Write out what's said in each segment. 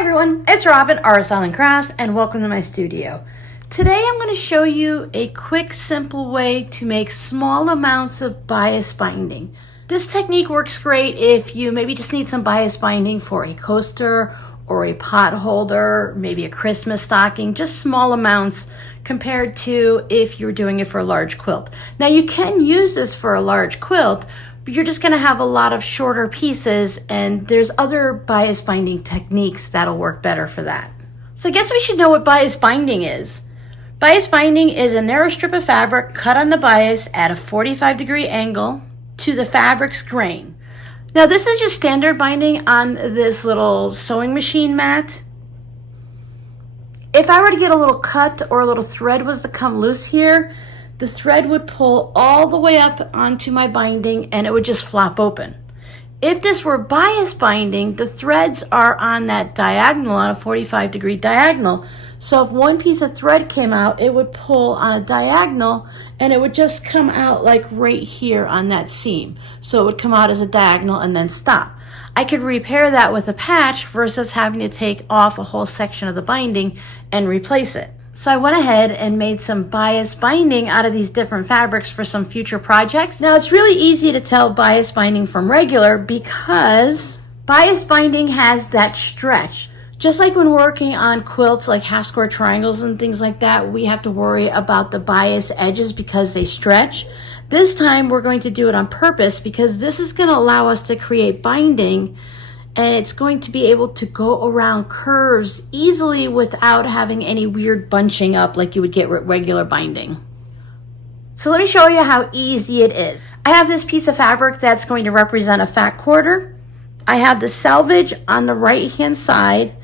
everyone, it's Robin, Art Island Crafts, and welcome to my studio. Today I'm going to show you a quick, simple way to make small amounts of bias binding. This technique works great if you maybe just need some bias binding for a coaster or a pot holder, maybe a Christmas stocking, just small amounts compared to if you're doing it for a large quilt. Now you can use this for a large quilt, but you're just going to have a lot of shorter pieces, and there's other bias binding techniques that'll work better for that. So I guess we should know what bias binding is. Bias binding is a narrow strip of fabric cut on the bias at a 45-degree angle to the fabric's grain. Now this is just standard binding on this little sewing machine mat. If I were to get a little cut or a little thread was to come loose here, the thread would pull all the way up onto my binding and it would just flop open. If this were bias binding, the threads are on that diagonal, on a 45-degree diagonal. So if one piece of thread came out, it would pull on a diagonal and it would just come out like right here on that seam. So it would come out as a diagonal and then stop. I could repair that with a patch versus having to take off a whole section of the binding and replace it. So I went ahead and made some bias binding out of these different fabrics for some future projects. Now it's really easy to tell bias binding from regular because bias binding has that stretch. Just like when working on quilts like half square triangles and things like that, we have to worry about the bias edges because they stretch. This time we're going to do it on purpose because this is going to allow us to create binding, and it's going to be able to go around curves easily without having any weird bunching up like you would get with regular binding. So let me show you how easy it is. I have this piece of fabric that's going to represent a fat quarter. I have the selvage on the right hand side,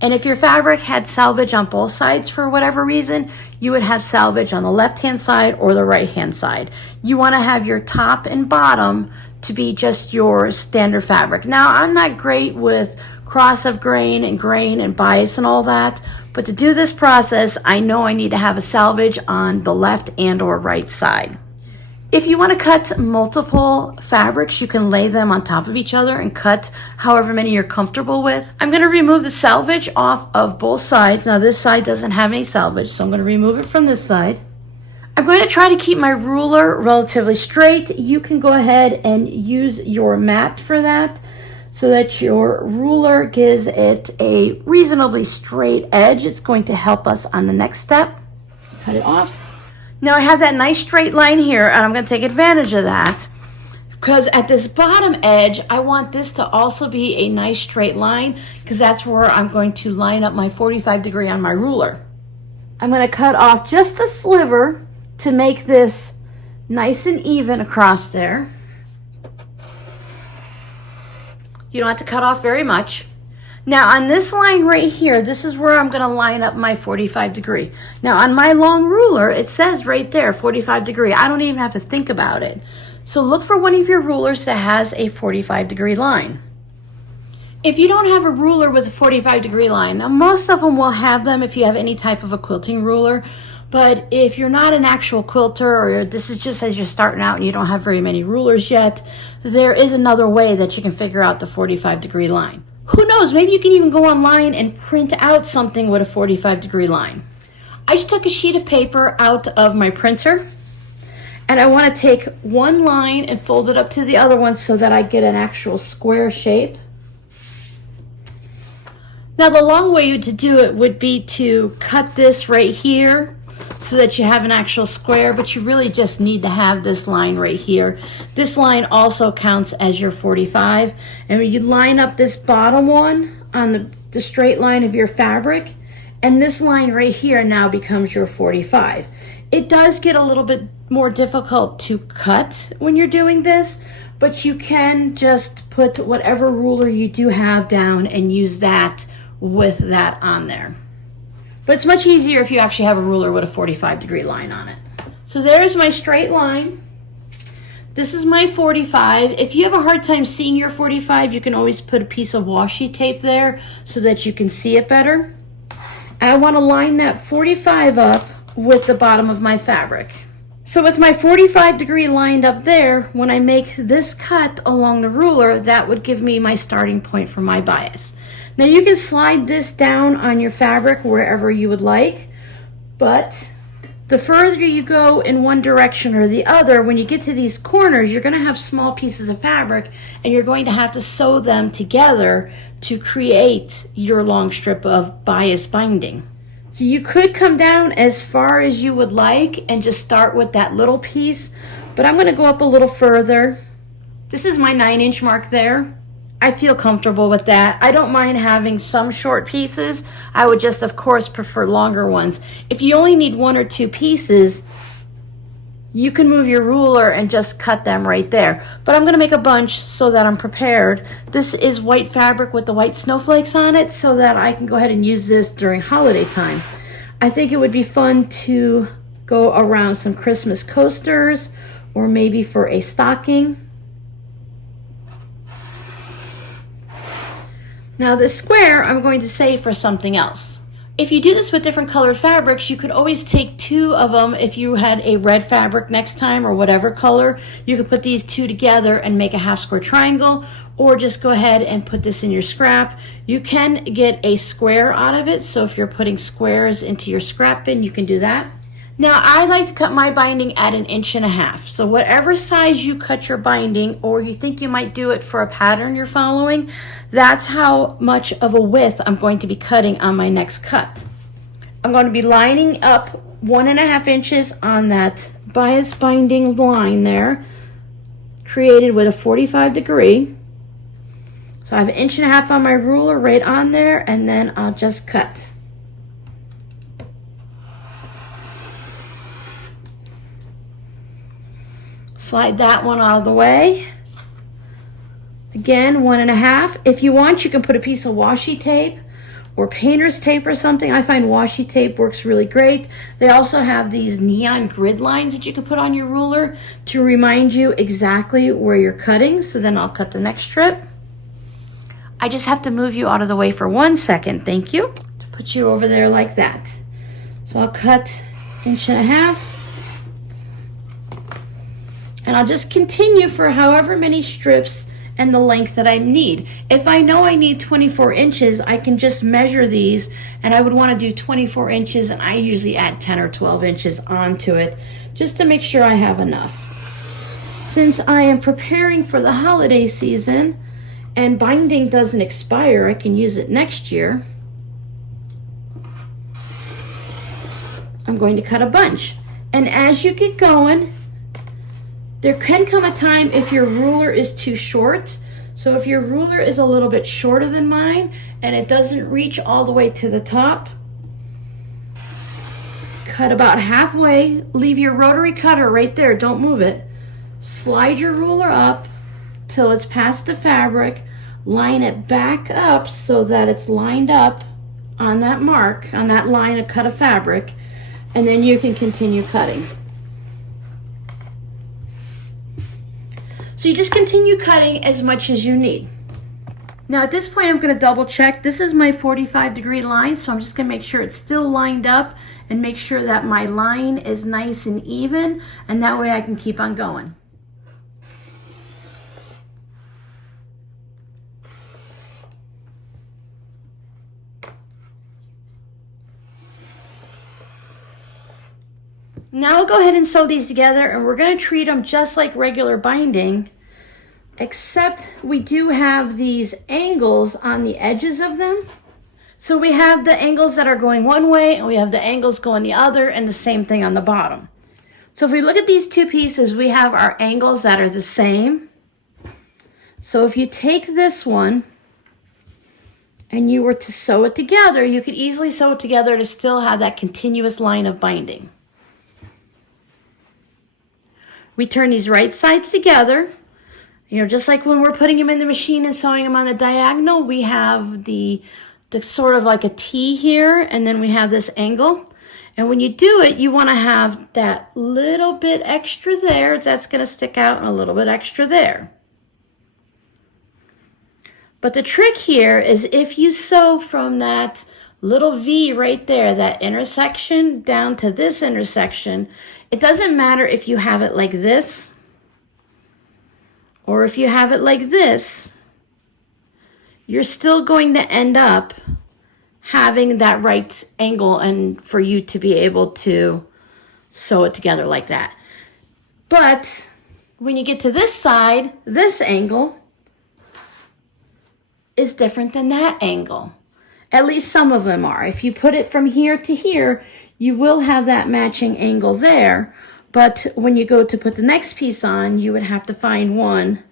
and if your fabric had selvage on both sides for whatever reason, you would have selvage on the left hand side or the right hand side. You want to have your top and bottom to be just your standard fabric. Now, I'm not great with cross of grain and bias and all that, but to do this process, I know I need to have a selvage on the left and or right side. If you want to cut multiple fabrics, you can lay them on top of each other and cut however many you're comfortable with. I'm going to remove the selvage off of both sides. Now, this side doesn't have any selvage, so I'm going to remove it from this side. I'm going to try to keep my ruler relatively straight. You can go ahead and use your mat for that so that your ruler gives it a reasonably straight edge. It's going to help us on the next step. Cut it off. Now I have that nice straight line here, and I'm going to take advantage of that because at this bottom edge, I want this to also be a nice straight line because that's where I'm going to line up my 45-degree on my ruler. I'm going to cut off just a sliver to make this nice and even across there. You don't have to cut off very much. Now on this line right here, this is where I'm going to line up my 45-degree. Now on my long ruler, it says right there 45-degree. I don't even have to think about it. So look for one of your rulers that has a 45-degree line. If you don't have a ruler with a 45-degree line, now most of them will have them if you have any type of a quilting ruler. But if you're not an actual quilter, or this is just as you're starting out and you don't have very many rulers yet, there is another way that you can figure out the 45-degree line. Who knows, maybe you can even go online and print out something with a 45-degree line. I just took a sheet of paper out of my printer, and I want to take one line and fold it up to the other one so that I get an actual square shape. Now the long way to do it would be to cut this right here so that you have an actual square, but you really just need to have this line right here. This line also counts as your 45, and when you line up this bottom one on the straight line of your fabric, and this line right here now becomes your 45. It does get a little bit more difficult to cut when you're doing this, but you can just put whatever ruler you do have down and use that with that on there. But it's much easier if you actually have a ruler with a 45-degree line on it. So there's my straight line. This is my 45. If you have a hard time seeing your 45, you can always put a piece of washi tape there so that you can see it better. And I want to line that 45 up with the bottom of my fabric. So with my 45-degree lined up there, when I make this cut along the ruler, that would give me my starting point for my bias. Now you can slide this down on your fabric wherever you would like, but the further you go in one direction or the other, when you get to these corners, you're going to have small pieces of fabric and you're going to have to sew them together to create your long strip of bias binding. So you could come down as far as you would like and just start with that little piece, but I'm going to go up a little further. This is my 9-inch mark there. I feel comfortable with that. I don't mind having some short pieces. I would just, of course, prefer longer ones. If you only need 1 or 2 pieces, you can move your ruler and just cut them right there. But I'm going to make a bunch so that I'm prepared. This is white fabric with the white snowflakes on it so that I can go ahead and use this during holiday time. I think it would be fun to go around some Christmas coasters or maybe for a stocking. Now this square I'm going to save for something else. If you do this with different colored fabrics, you could always take 2 of them. If you had a red fabric next time or whatever color, you could put these 2 together and make a half square triangle, or just go ahead and put this in your scrap. You can get a square out of it, so if you're putting squares into your scrap bin, you can do that. Now I like to cut my binding at 1.5 inches. So whatever size you cut your binding, or you think you might do it for a pattern you're following, that's how much of a width I'm going to be cutting on my next cut. I'm going to be lining up 1.5 inches on that bias binding line there, created with a 45-degree. So I have 1.5 inches on my ruler right on there, and then I'll just cut. Slide that one out of the way. Again, 1.5. If you want, you can put a piece of washi tape or painter's tape or something. I find washi tape works really great. They also have these neon grid lines that you can put on your ruler to remind you exactly where you're cutting. So then I'll cut the next strip. I just have to move you out of the way for 1 second. Thank you. To put you over there like that. So I'll cut 1.5 inches. And I'll just continue for however many strips and the length that I need. If I know I need 24 inches, I can just measure these, and I would want to do 24 inches, and I usually add 10 or 12 inches onto it just to make sure I have enough. Since I am preparing for the holiday season and binding doesn't expire, I can use it next year, I'm going to cut a bunch. And as you get going, there can come a time if your ruler is too short. So if your ruler is a little bit shorter than mine and it doesn't reach all the way to the top, cut about halfway, leave your rotary cutter right there, don't move it. Slide your ruler up till it's past the fabric, line it back up so that it's lined up on that mark, on that line of cut of fabric, and then you can continue cutting. So you just continue cutting as much as you need. Now at this point I'm going to double check. This is my 45-degree line, so I'm just going to make sure it's still lined up and make sure that my line is nice and even, and that way I can keep on going. Now we'll go ahead and sew these together, and we're going to treat them just like regular binding, except we do have these angles on the edges of them. So we have the angles that are going one way, and we have the angles going the other, and the same thing on the bottom. So if we look at these 2 pieces, we have our angles that are the same. So if you take this one and you were to sew it together, you could easily sew it together to still have that continuous line of binding. We turn these right sides together, just like when we're putting them in the machine and sewing them on the diagonal. We have the sort of like a T here, and then we have this angle. And when you do it, you want to have that little bit extra there. That's going to stick out, and a little bit extra there. But the trick here is if you sew from that little V right there, that intersection down to this intersection. It doesn't matter if you have it like this or if you have it like this, you're still going to end up having that right angle and for you to be able to sew it together like that. But when you get to this side, this angle is different than that angle. At least some of them are. If you put it from here to here, you will have that matching angle there. But when you go to put the next piece on, you would have to find one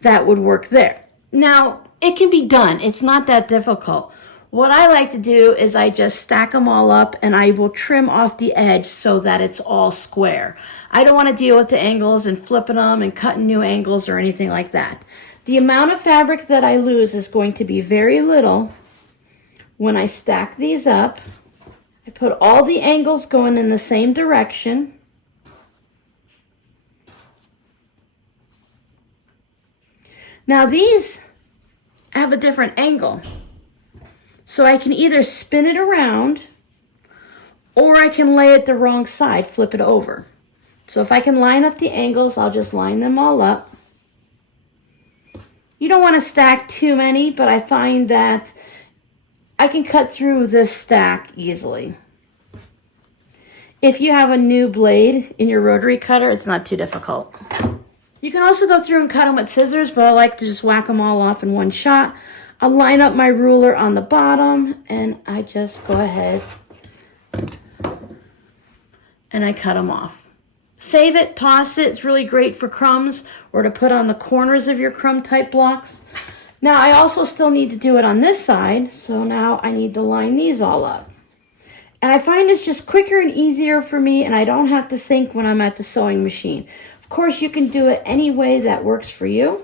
that would work there. Now, it can be done. It's not that difficult. What I like to do is I just stack them all up and I will trim off the edge so that it's all square. I don't want to deal with the angles and flipping them and cutting new angles or anything like that. The amount of fabric that I lose is going to be very little when I stack these up. I put all the angles going in the same direction. Now these have a different angle. So I can either spin it around or I can lay it the wrong side, flip it over. So if I can line up the angles, I'll just line them all up. You don't want to stack too many, but I find that I can cut through this stack easily. If you have a new blade in your rotary cutter, it's not too difficult. You can also go through and cut them with scissors, but I like to just whack them all off in one shot. I'll line up my ruler on the bottom and I just go ahead and I cut them off. Save it, toss it. It's really great for crumbs or to put on the corners of your crumb type blocks. Now I also still need to do it on this side, so now I need to line these all up. And I find it's just quicker and easier for me, and I don't have to think when I'm at the sewing machine. Of course, you can do it any way that works for you.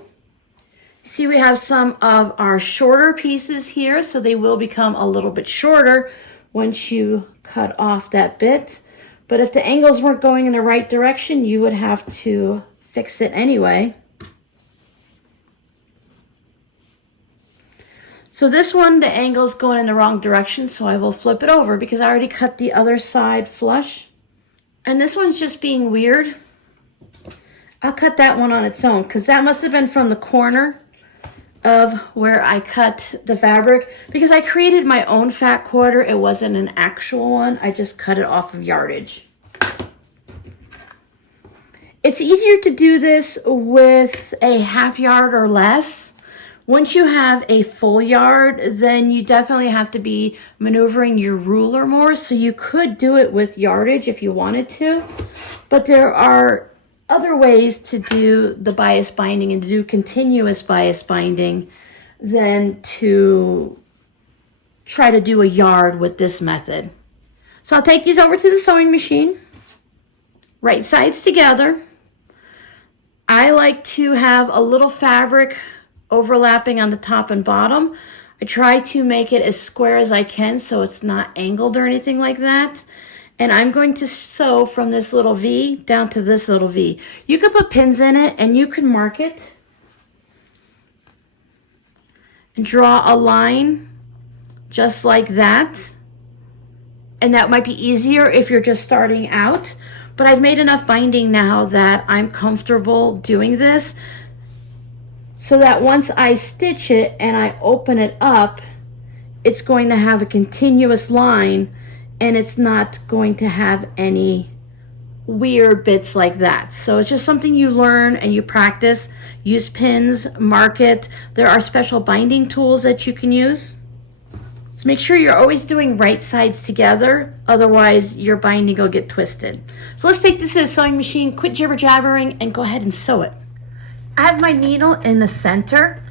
See, we have some of our shorter pieces here, so they will become a little bit shorter once you cut off that bit. But if the angles weren't going in the right direction, you would have to fix it anyway. So this one, the angle's going in the wrong direction, so I will flip it over because I already cut the other side flush. And this one's just being weird. I'll cut that one on its own because that must have been from the corner of where I cut the fabric, because I created my own fat quarter. It wasn't an actual one. I just cut it off of yardage. It's easier to do this with a half yard or less. Once you have a full yard, then you definitely have to be maneuvering your ruler more. So you could do it with yardage if you wanted to, but there are other ways to do the bias binding and to do continuous bias binding than to try to do a yard with this method. So I'll take these over to the sewing machine, right sides together. I like to have a little fabric overlapping on the top and bottom. I try to make it as square as I can so it's not angled or anything like that. And I'm going to sew from this little V down to this little V. You could put pins in it and you can mark it and draw a line just like that. And that might be easier if you're just starting out. But I've made enough binding now that I'm comfortable doing this so that once I stitch it and I open it up, it's going to have a continuous line and it's not going to have any weird bits like that. So it's just something you learn and you practice. Use pins, mark it. There are special binding tools that you can use. So make sure you're always doing right sides together, otherwise your binding will get twisted. So let's take this to the sewing machine, quit jibber jabbering, and go ahead and sew it. I have my needle in the center.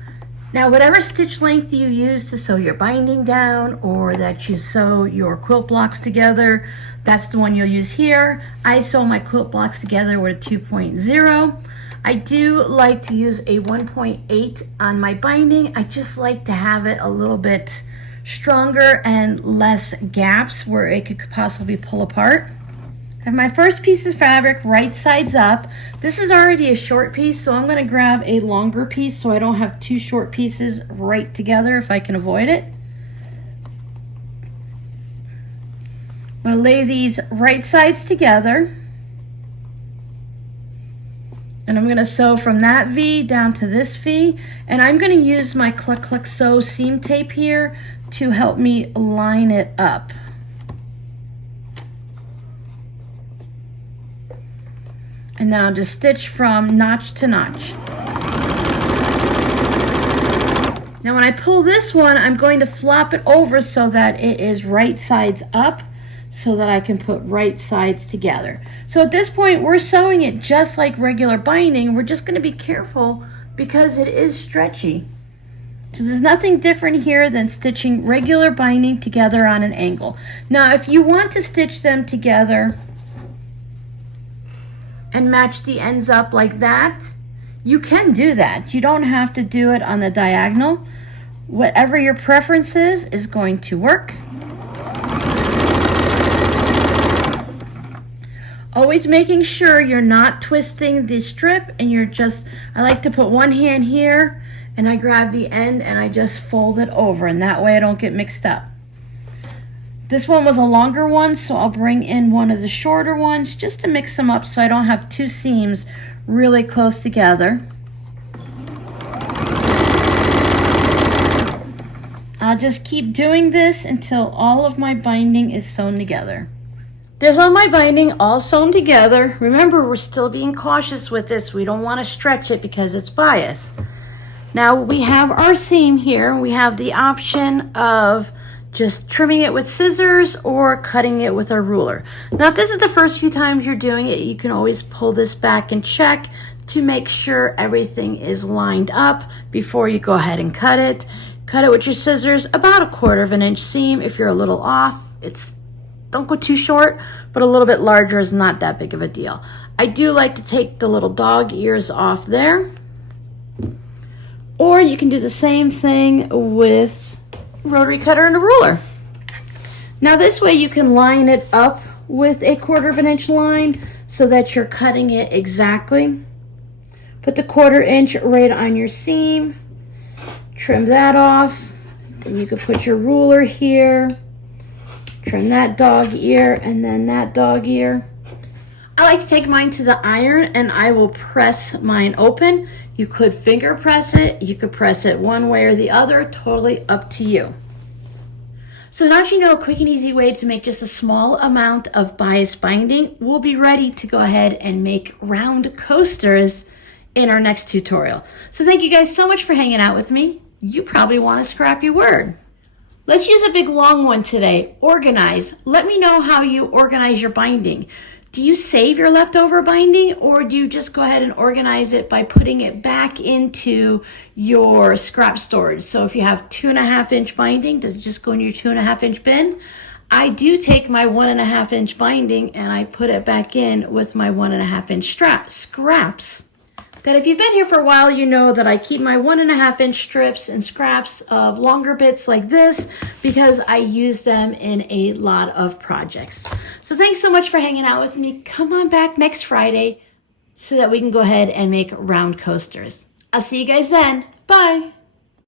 Now, whatever stitch length you use to sew your binding down or that you sew your quilt blocks together, that's the one you'll use here. I sew my quilt blocks together with a 2.0. I do like to use a 1.8 on my binding. I just like to have it a little bit stronger and less gaps where it could possibly pull apart. I have my first piece of fabric right sides up. This is already a short piece, so I'm going to grab a longer piece so I don't have two short pieces right together if I can avoid it. I'm going to lay these right sides together. And I'm going to sew from that V down to this V. And I'm going to use my Click Click Sew seam tape here to help me line it up. And then I'll just stitch from notch to notch. Now when I pull this one, I'm going to flop it over so that it is right sides up, so that I can put right sides together. So at this point, we're sewing it just like regular binding. We're just going to be careful because it is stretchy. So there's nothing different here than stitching regular binding together on an angle. Now, if you want to stitch them together and match the ends up like that, you can do that. You don't have to do it on the diagonal. Whatever your preference is going to work. Always making sure you're not twisting the strip and you're just, I like to put one hand here and I grab the end and I just fold it over, and that way I don't get mixed up. This one was a longer one, so I'll bring in one of the shorter ones just to mix them up so I don't have two seams really close together. I'll just keep doing this until all of my binding is sewn together. There's all my binding all sewn together. Remember, we're still being cautious with this. We don't want to stretch it because it's bias. Now we have our seam here. We have the option of just trimming it with scissors or cutting it with a ruler. Now, if this is the first few times you're doing it, you can always pull this back and check to make sure everything is lined up before you go ahead and cut it. Cut it with your scissors, about 1/4 of an inch seam. If you're a little off, don't go too short, but a little bit larger is not that big of a deal. I do like to take the little dog ears off there. Or you can do the same thing with rotary cutter and a ruler. Now this way you can line it up with a 1/4 of an inch line so that you're cutting it exactly. Put the 1/4 inch right on your seam. Trim that off. Then you could put your ruler here. Trim that dog ear and then that dog ear. I like to take mine to the iron and I will press mine open. You could finger press it. You could press it one way or the other, totally up to you. So now that you know a quick and easy way to make just a small amount of bias binding, we'll be ready to go ahead and make round coasters in our next tutorial. So thank you guys so much for hanging out with me. You probably want a scrappy word. Let's use a big long one today. Organize. Let me know how you organize your binding. Do you save your leftover binding, or do you just go ahead and organize it by putting it back into your scrap storage? So if you have 2.5 inch binding, does it just go in your 2.5 inch bin? I do take my 1.5 inch binding and I put it back in with my 1.5 inch scraps. That if you've been here for a while, you know that I keep my 1.5 inch strips and scraps of longer bits like this because I use them in a lot of projects. So thanks so much for hanging out with me. Come on back next Friday so that we can go ahead and make round coasters. I'll see you guys then. Bye.